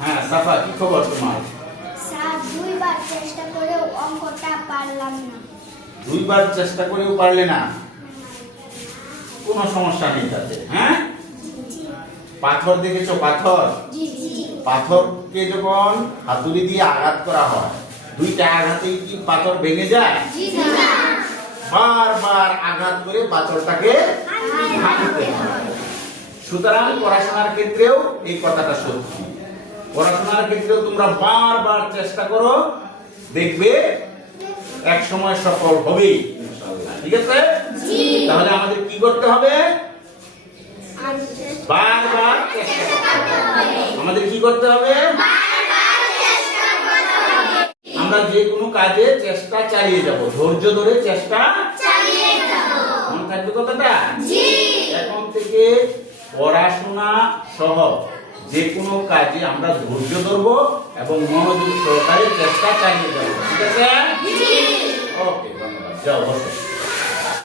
হ্যাঁ সাফা, কি খবর তোমার? স্যার, দুইবার চেষ্টা করেও অঙ্কটা পারলাম না। দুইবার চেষ্টা করেও পারলে না? কোনো সমস্যা নেই তাতে। হ্যাঁ, জি পাথর দেখেছো? পাথর, জি জি পাথরকে যখন হাতুড়ি দিয়ে আঘাত করা হয়, দুইটা আঘাতেই কি পাথর ভেঙে যায়? জি না। বারবার আঘাত করে পাথরটাকে ভাঙতে হয়। সুতরাং পড়াশোনার ক্ষেত্রেও এই কথাটা সত্যি। পড়াশোনার ক্ষেত্রেও তোমরা বারবার চেষ্টা করো, দেখবে এক সময় সফল হবেই ইনশাআল্লাহ। ঠিক আছে? জি। তাহলে আমাদের কি করতে হবে? বারবার চেষ্টা করতে হবে। আমাদের কি করতে হবে? আমরা যে কোনো কাজে চেষ্টা চালিয়ে যাব, ধৈর্য ধরে চেষ্টা চালিয়ে যাব। মনে থাকবে কথাটা? জি। এখন থেকে পড়াশোনা সহ যে কোনো কাজে আমরা ধৈর্য ধরবো এবং মনোযোগ সহকারে চেষ্টা চালিয়ে যাব। ঠিক আছে? জি। ওকে, ধন্যবাদ। যাও বসো।